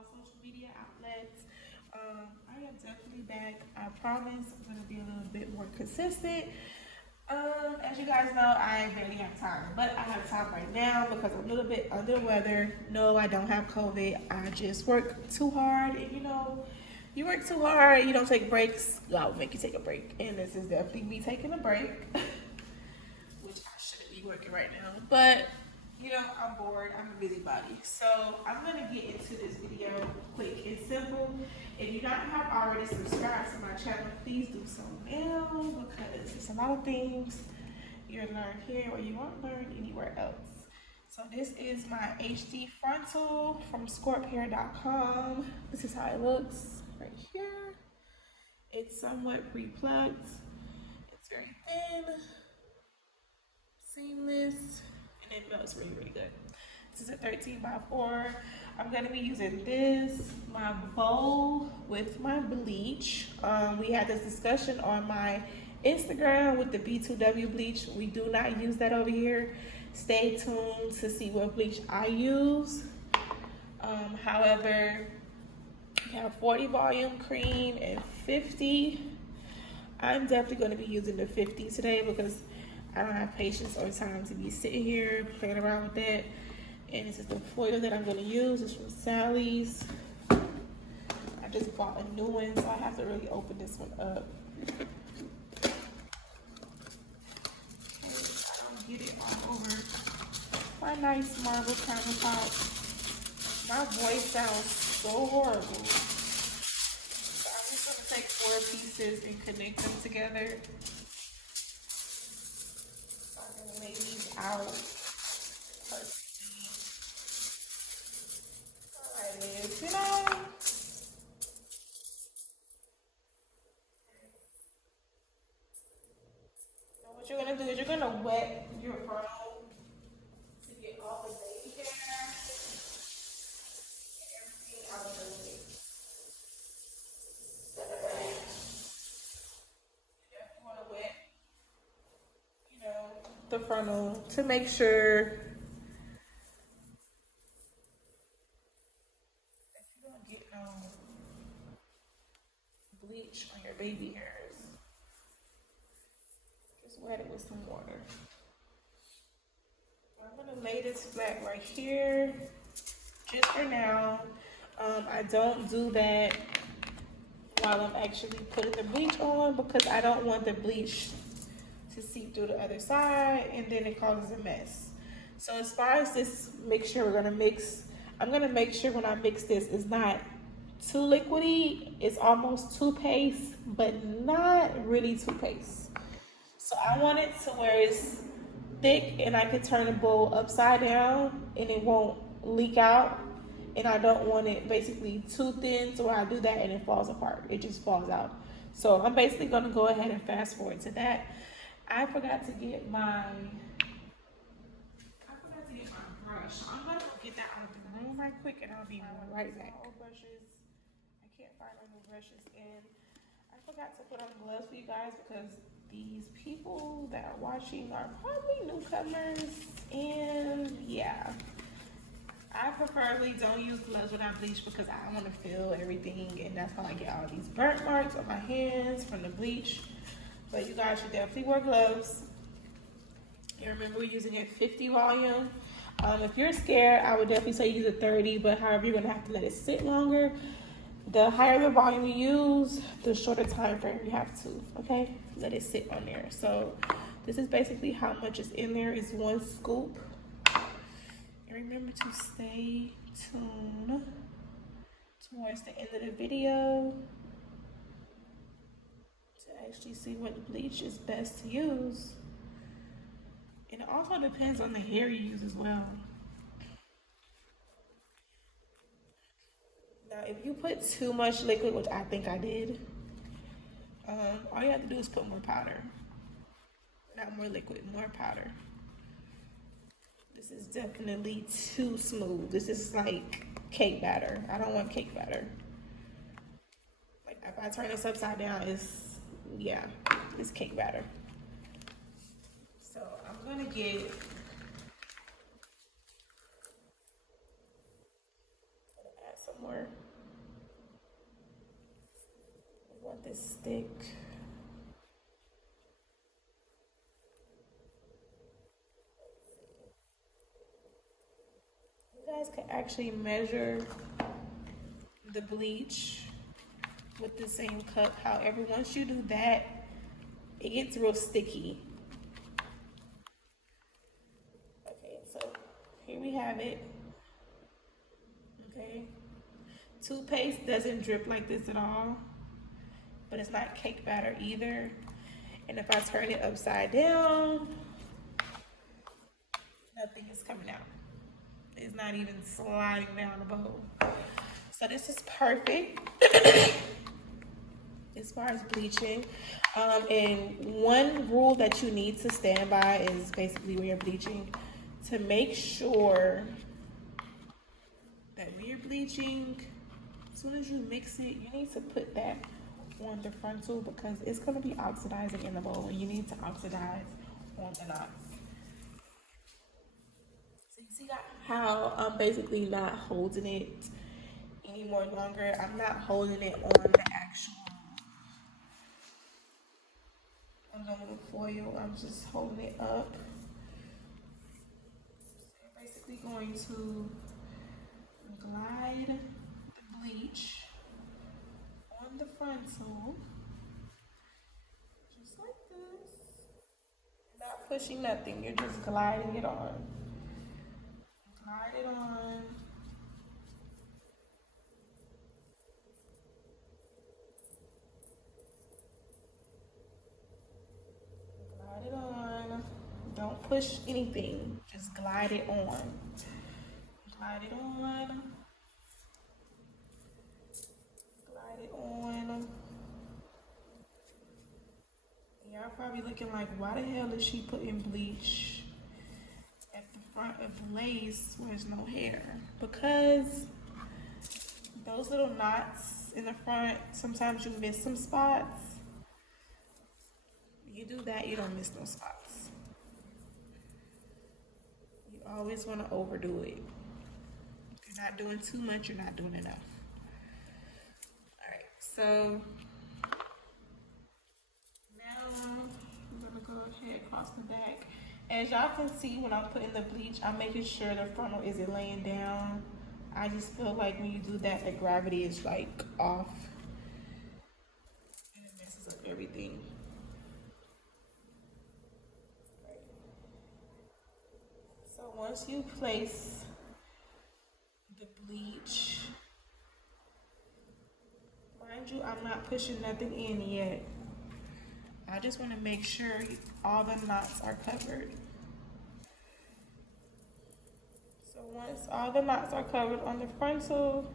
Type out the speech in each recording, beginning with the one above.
all social media outlets. I am definitely back. I promise I'm gonna be a little bit more consistent. As you guys know, I barely have time, but I have time right now because I'm a little bit under the weather. No, I don't have COVID. I just work too hard, and you work too hard, you don't take breaks, God will make you take a break. And this is definitely me taking a break, which I shouldn't be working right now. But I'm bored. I'm a busybody. So I'm gonna get into this video quick and simple. If you not have already subscribed to my channel, please do so now because there's a lot of things you'll learn here or you won't learn anywhere else. So this is my HD frontal from ScorpDolls.com. This is how it looks right here. It's somewhat pre-plucked. It's very thin, seamless, and it melts really, really good. This is a 13x4. I'm gonna be using this, my bowl with my bleach. We had this discussion on my Instagram with the B2W bleach. We do not use that over here. Stay tuned to see what bleach I use. However, we have 40 volume cream and 50. I'm definitely going to be using the 50 today because I don't have patience or time to be sitting here playing around with that. And this is the foil that I'm going to use. It's from Sally's. I just bought a new one, so I have to really open this one up. Okay, I don't get it all over my nice marble countertop. My voice sounds so horrible. So I'm just going to take 4 pieces and connect them together. So I'm going to lay these out. What you're gonna do is you're gonna wet your funnel to get all the baby hair and everything out of the way. You definitely wanna wet, the funnel to make sure that you don't get no bleach on your baby hairs. Just wet it with some water. I'm gonna lay this flat right here, just for now. I don't do that while I'm actually putting the bleach on because I don't want the bleach to seep through the other side and then it causes a mess. So as far as this mixture we're gonna mix, I'm gonna make sure when I mix this it's not too liquidy. It's almost toothpaste, but not really toothpaste. So I want it to where it's thick and I can turn the bowl upside down and it won't leak out. And I don't want it basically too thin so when I do that and it falls apart. It just falls out. So I'm basically gonna go ahead and fast forward to that. I forgot to get my brush. So I'm gonna go get that out of the room right quick and I'll be right back. Old brushes. I can't find my new brushes and I forgot to put on gloves for you guys because these people that are watching are probably newcomers, and yeah, I preferably don't use gloves when I bleach because I want to feel everything, and that's how I get all these burnt marks on my hands from the bleach. But you guys should definitely wear gloves. And remember, we're using a 50 volume. If you're scared, I would definitely say use a 30, but however, you're gonna have to let it sit longer. The higher the volume you use, the shorter time frame you have to, okay? Let it sit on there. So this is basically how much is in there. It's 1 scoop. And remember to stay tuned towards the end of the video to actually see what bleach is best to use. And it also depends on the hair you use as well. Now, if you put too much liquid, which I think I did, all you have to do is put more powder. Not more liquid, more powder. This is definitely too smooth. This is like cake batter. I don't want cake batter. Like if I turn this upside down, it's cake batter. So I'm gonna get add some more this stick. You guys can actually measure the bleach with the same cup. However, once you do that, it gets real sticky. Okay, so here we have it. Okay. Toothpaste doesn't drip like this at all, but it's not cake batter either. And if I turn it upside down, nothing is coming out. It's not even sliding down the bowl. So this is perfect as far as bleaching. And one rule that you need to stand by is basically when you're bleaching, to make sure that when you're bleaching, as soon as you mix it, you need to put that on the frontal because it's going to be oxidizing in the bowl and you need to oxidize on the knots. So you see how I'm basically not holding it any more longer. I'm not holding it on the actual aluminum foil. I'm just holding it up. So you're basically going to glide the bleach on the frontal, just like this. You're not pushing nothing, you're just gliding it on. Glide it on. Glide it on. Don't push anything, just glide it on. Glide it on. Glide it on. Y'all probably looking like, why the hell is she putting bleach at the front of the lace where there's no hair? Because those little knots in the front, sometimes you miss some spots. You do that, you don't miss no spots. You always want to overdo it. If you're not doing too much, you're not doing enough. Alright, so now I'm gonna go ahead across the back. As y'all can see, when I'm putting the bleach, I'm making sure the frontal isn't laying down. I just feel like when you do that, the gravity is like off and it messes up everything. So once you place the bleach, mind you, I'm not pushing nothing in yet. I just want to make sure all the knots are covered. So once all the knots are covered on the frontal,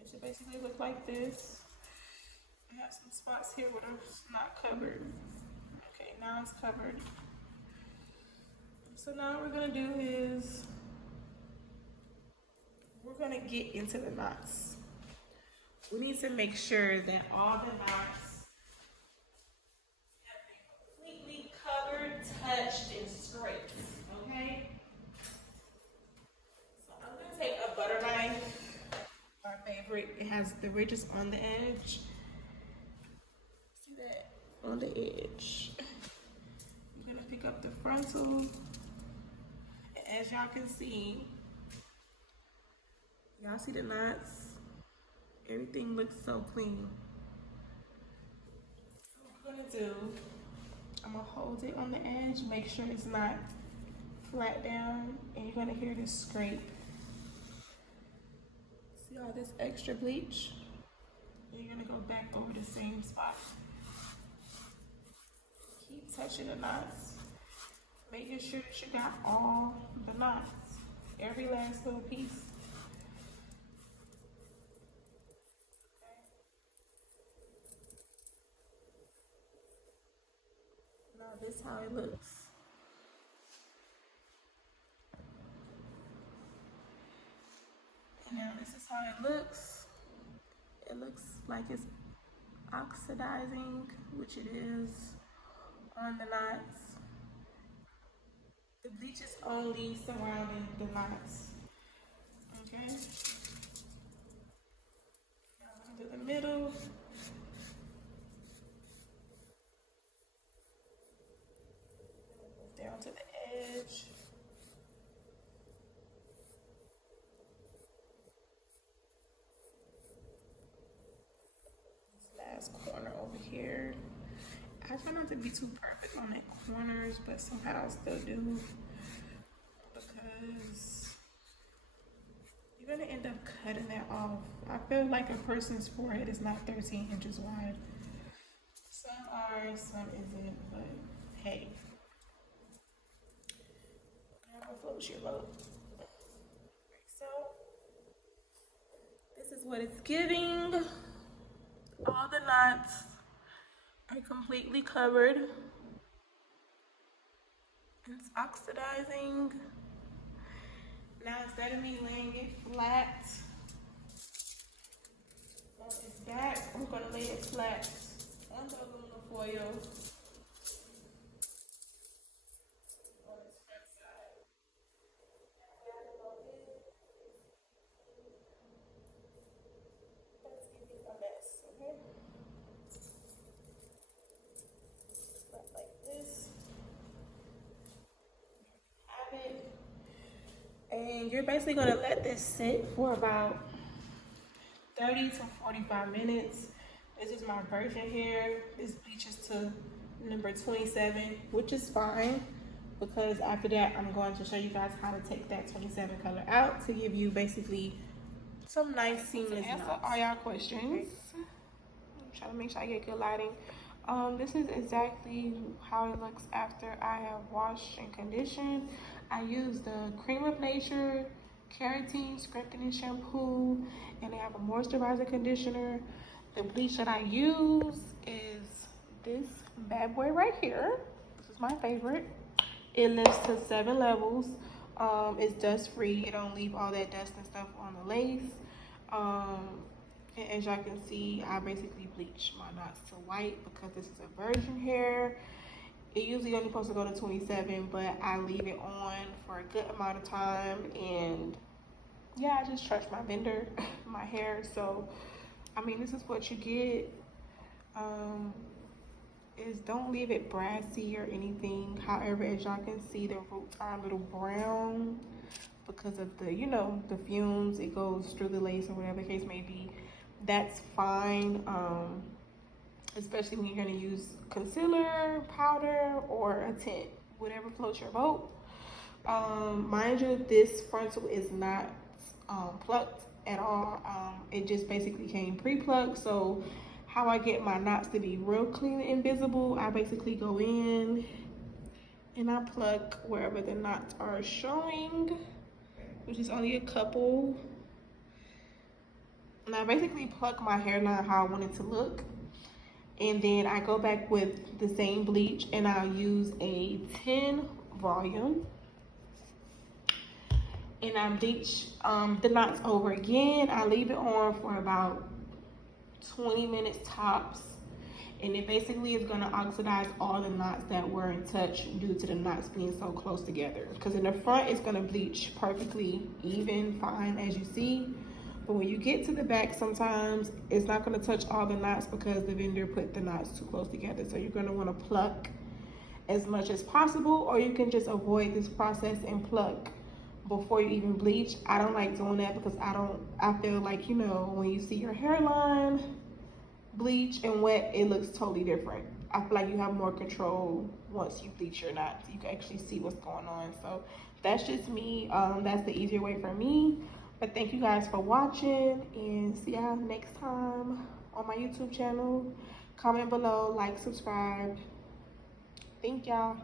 it should basically look like this. I have some spots here where it's not covered. Okay, now it's covered. So now what we're gonna do is we're gonna get into the knots. We need to make sure that all the knots have been completely covered, touched, and scraped, okay? So I'm gonna take a butter knife, our favorite. It has the ridges on the edge. See that? On the edge. You're gonna pick up the frontal. As y'all can see, y'all see the knots? Everything looks so clean. So what I'm gonna do, I'm gonna hold it on the edge, make sure it's not flat down, and you're gonna hear this scrape. See all this extra bleach? And you're gonna go back over the same spot. Keep touching the knots, making sure that you got all the knots, every last little piece. This is how it looks. And now this is how it looks. It looks like it's oxidizing, which it is on the knots. The bleach is only surrounding the knots. Okay? Now edge. Last corner over here. I try not to be too perfect on the corners, but somehow I still do, because you're gonna end up cutting that off. I feel like a person's forehead is not 13 inches wide. Some are, some isn't, but hey. How floats your boat. So this is what it's giving. All the knots are completely covered. It's oxidizing. Now instead of me laying it flat on its back, I'm gonna lay it flat on the aluminum foil on its front side. That's giving a mess, okay? Like this. Have it. And you're basically gonna let this sit for about 30 to 45 minutes. This is my virgin hair. This bleaches to number 27, which is fine, because after that, I'm going to show you guys how to take that 27 color out to give you basically some nice seamless knots. Answer all y'all questions. I'm trying to make sure I get good lighting. This is exactly how it looks after I have washed and conditioned. I use the Cream of Nature Keratin Strengthening Shampoo, and they have a moisturizer conditioner. The bleach that I use is this bad boy right here. This is my favorite. It lifts to 7 levels. It's dust free. It don't leave all that dust and stuff on the lace. And as y'all can see, I basically bleach my knots to white because this is a virgin hair. It usually only supposed to go to 27, but I leave it on for a good amount of time. And yeah, I just trust my vendor, my hair. So, I mean, this is what you get. Is don't leave it brassy or anything. However, as y'all can see, the roots are a little brown because of the, you know, the fumes. It goes through the lace or whatever the case may be. That's fine, especially when you're going to use concealer, powder, or a tint, whatever floats your boat. Mind you, this frontal is not plucked at all. It just basically came pre-plucked. So how I get my knots to be real clean and visible, I basically go in and I pluck wherever the knots are showing, which is only a couple. And I basically pluck my hairline how I want it to look. And then I go back with the same bleach and I'll use a 10 volume. And I bleach the knots over again. I leave it on for about 20 minutes tops. And it basically is gonna oxidize all the knots that were in touch due to the knots being so close together. Because in the front, it's gonna bleach perfectly even, fine, as you see. But when you get to the back, sometimes it's not gonna touch all the knots because the vendor put the knots too close together. So you're gonna wanna pluck as much as possible, or you can just avoid this process and pluck before you even bleach. I don't like doing that because I feel like, you know, when you see your hairline bleach and wet, it looks totally different. I feel like you have more control once you bleach your knots. You can actually see what's going on. So that's just me. That's the easier way for me. But thank you guys for watching, and see y'all next time on my YouTube channel. Comment below, like, subscribe. Thank y'all.